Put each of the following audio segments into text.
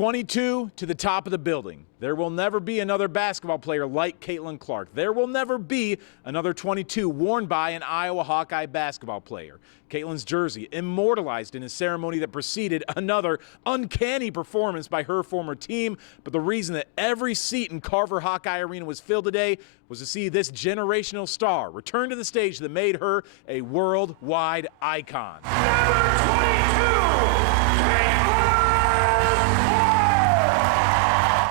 22 to the top of the building. There will never be another basketball player like Caitlin Clark. There will never be another 22 worn by an Iowa Hawkeye basketball player. Caitlin's jersey immortalized in a ceremony that preceded another uncanny performance by her former team. But the reason that every seat in Carver Hawkeye Arena was filled today was to see this generational star return to the stage that made her a worldwide icon.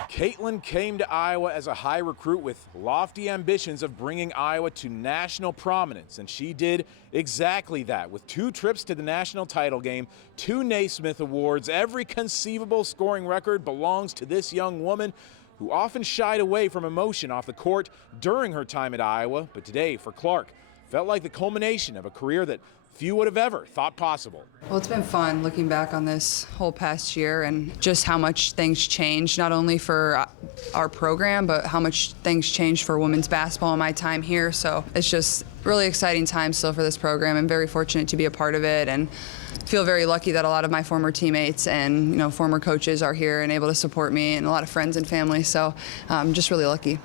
Caitlin came to Iowa as a high recruit with lofty ambitions of bringing Iowa to national prominence, and she did exactly that with 2 trips to the national title game, 2 Naismith Awards. Every conceivable scoring record belongs to this young woman who often shied away from emotion off the court during her time at Iowa, but today for Clark felt like the culmination of a career that few would have ever thought possible. Well, it's been fun looking back on this whole past year and just how much things changed, not only for our program, but how much things changed for women's basketball in my time here. So it's just really exciting time still for this program. I'm very fortunate to be a part of it and feel very lucky that a lot of my former teammates and former coaches are here and able to support me, and a lot of friends and family. So I'm just really lucky.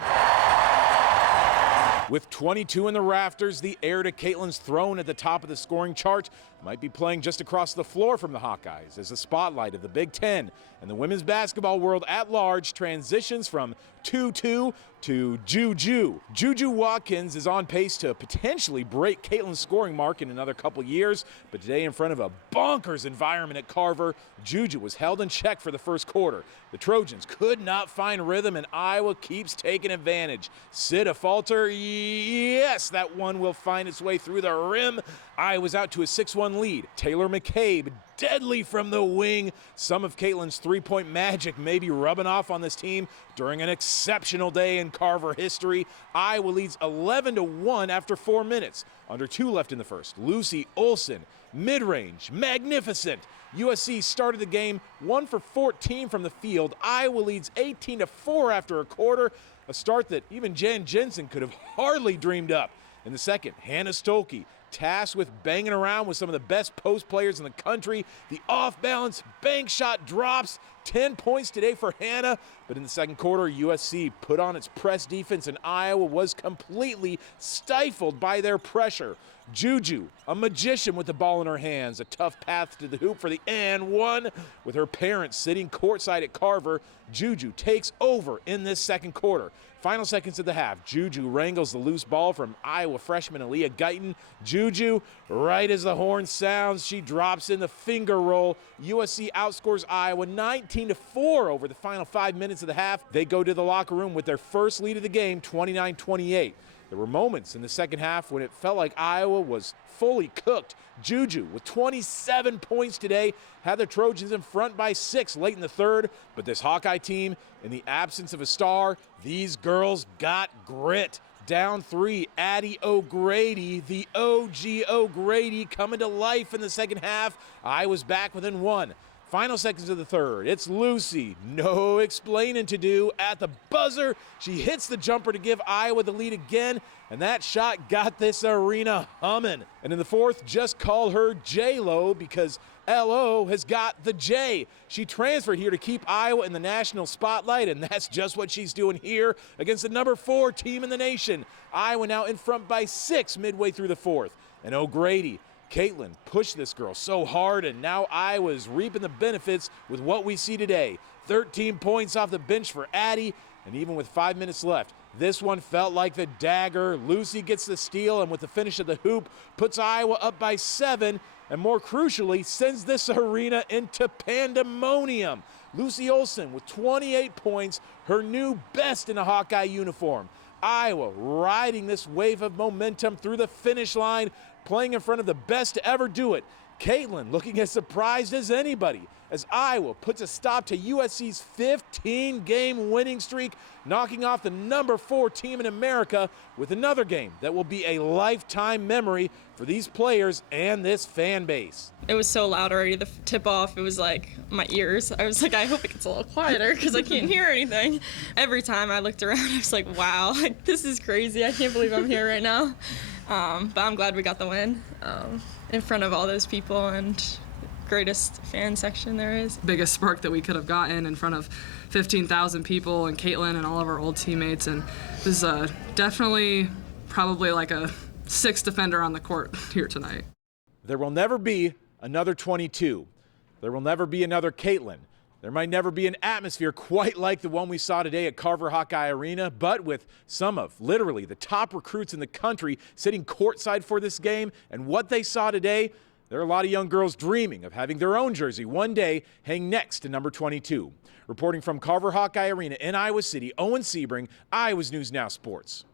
With 22 in the rafters, the heir to Caitlin's throne at the top of the scoring chart might be playing just across the floor from the Hawkeyes as the spotlight of the Big Ten and the women's basketball world at large transitions from Tutu to Juju. Juju Watkins is on pace to potentially break Caitlin's scoring mark in another couple years, but today in front of a bonkers environment at Carver, Juju was held in check for the first quarter. The Trojans could not find rhythm, and Iowa keeps taking advantage. Sid a falter? Yes, that one will find its way through the rim. Iowa's out to a 6-1 lead. Taylor McCabe, deadly from the wing. Some of Caitlin's three-point magic may be rubbing off on this team during an exceptional day in Carver history. Iowa leads 11-1 after 4 minutes. Under 2 left in the first. Lucy Olsen, mid-range, magnificent. USC started the game 1 for 14 from the field. Iowa leads 18-4 after a quarter, a start that even Jan Jensen could have hardly dreamed up. In the second, Hannah Stolke, tasked with banging around with some of the best post players in the country. The off-balance bank shot drops. 10 points today for Hannah. But in the second quarter, USC put on its press defense, and Iowa was completely stifled by their pressure. Juju, a magician with the ball in her hands. A tough path to the hoop for the and one. With her parents sitting courtside at Carver, Juju takes over in this second quarter. Final seconds of the half, Juju wrangles the loose ball from Iowa freshman Aaliyah Guyton. Juju, right as the horn sounds, she drops in the finger roll. USC outscores Iowa 19-4 over the final 5 minutes of the half. They go to the locker room with their first lead of the game, 29-28. There were moments in the second half when it felt like Iowa was fully cooked. Juju, with 27 points today, had the Trojans in front by 6 late in the third. But this Hawkeye team, in the absence of a star, these girls got grit. Down 3, Addie O'Grady, the OG O'Grady, coming to life in the second half. Iowa's back within 1. Final seconds of the third, it's Lucy, no explaining to do. At the buzzer, she hits the jumper to give Iowa the lead again, and that shot got this arena humming. And in the fourth, just call her J-Lo because L.O. has got the J. She transferred here to keep Iowa in the national spotlight, and that's just what she's doing here against the number 4 team in the nation. Iowa now in front by 6 midway through the fourth. And O'Grady, Caitlin pushed this girl so hard, and now Iowa's reaping the benefits with what we see today. 13 points off the bench for Addie, and even with 5 minutes left, this one felt like the dagger. Lucy gets the steal, and with the finish of the hoop, puts Iowa up by 7, and more crucially, sends this arena into pandemonium. Lucy Olsen with 28 points, her new best in a Hawkeye uniform. Iowa riding this wave of momentum through the finish line, playing in front of the best to ever do it. Caitlin looking as surprised as anybody as Iowa puts a stop to USC's 15-game winning streak, knocking off the number 4 team in America with another game that will be a lifetime memory for these players and this fan base. It was so loud already, the tip-off, it was like my ears. I was like, I hope it gets a little quieter because I can't hear anything. Every time I looked around, I was like, wow, like, this is crazy. I can't believe I'm here right now. But I'm glad we got the win in front of all those people, and greatest fan section there is. Biggest spark that we could have gotten in front of 15,000 people and Caitlin and all of our old teammates, and this is definitely probably like a sixth defender on the court here tonight. There will never be another 22. There will never be another Caitlin. There might never be an atmosphere quite like the one we saw today at Carver Hawkeye Arena, but with some of literally the top recruits in the country sitting courtside for this game and what they saw today, there are a lot of young girls dreaming of having their own jersey one day hang next to number 22. Reporting from Carver Hawkeye Arena in Iowa City, Owen Sebring, Iowa's News Now Sports.